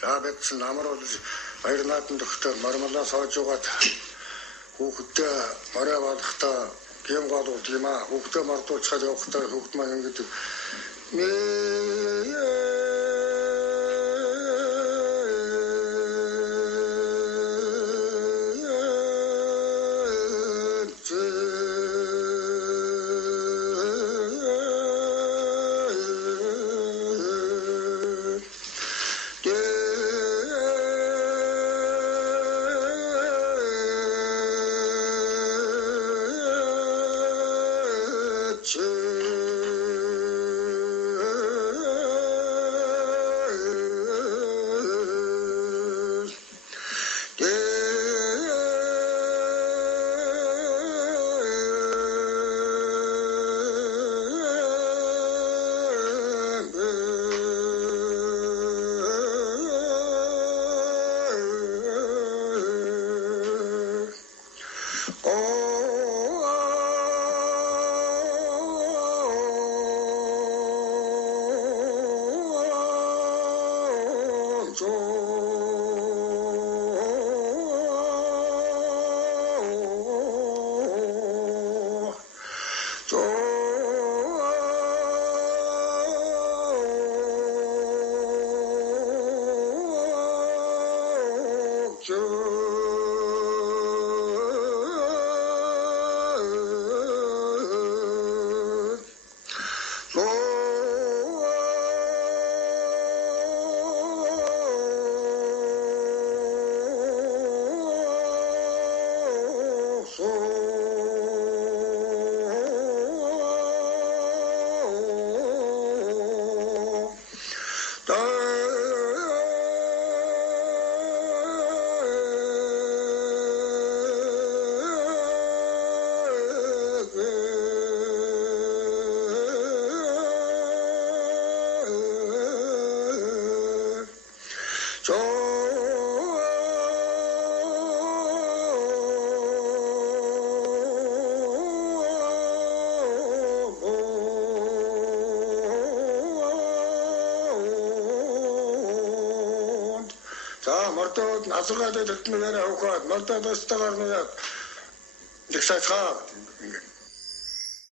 За бид ч намар бол баяр наадам дөхтөр мармалаа соож угаад хүүхдээ морой болохтой гем голуулдаг юм аа. Хүүхдээ мардуулчихад явахдаа хүүхд маань ингэдэг. Мордод насраад өгдөнөөр авахад мордод өстөгөр нэг сайхаа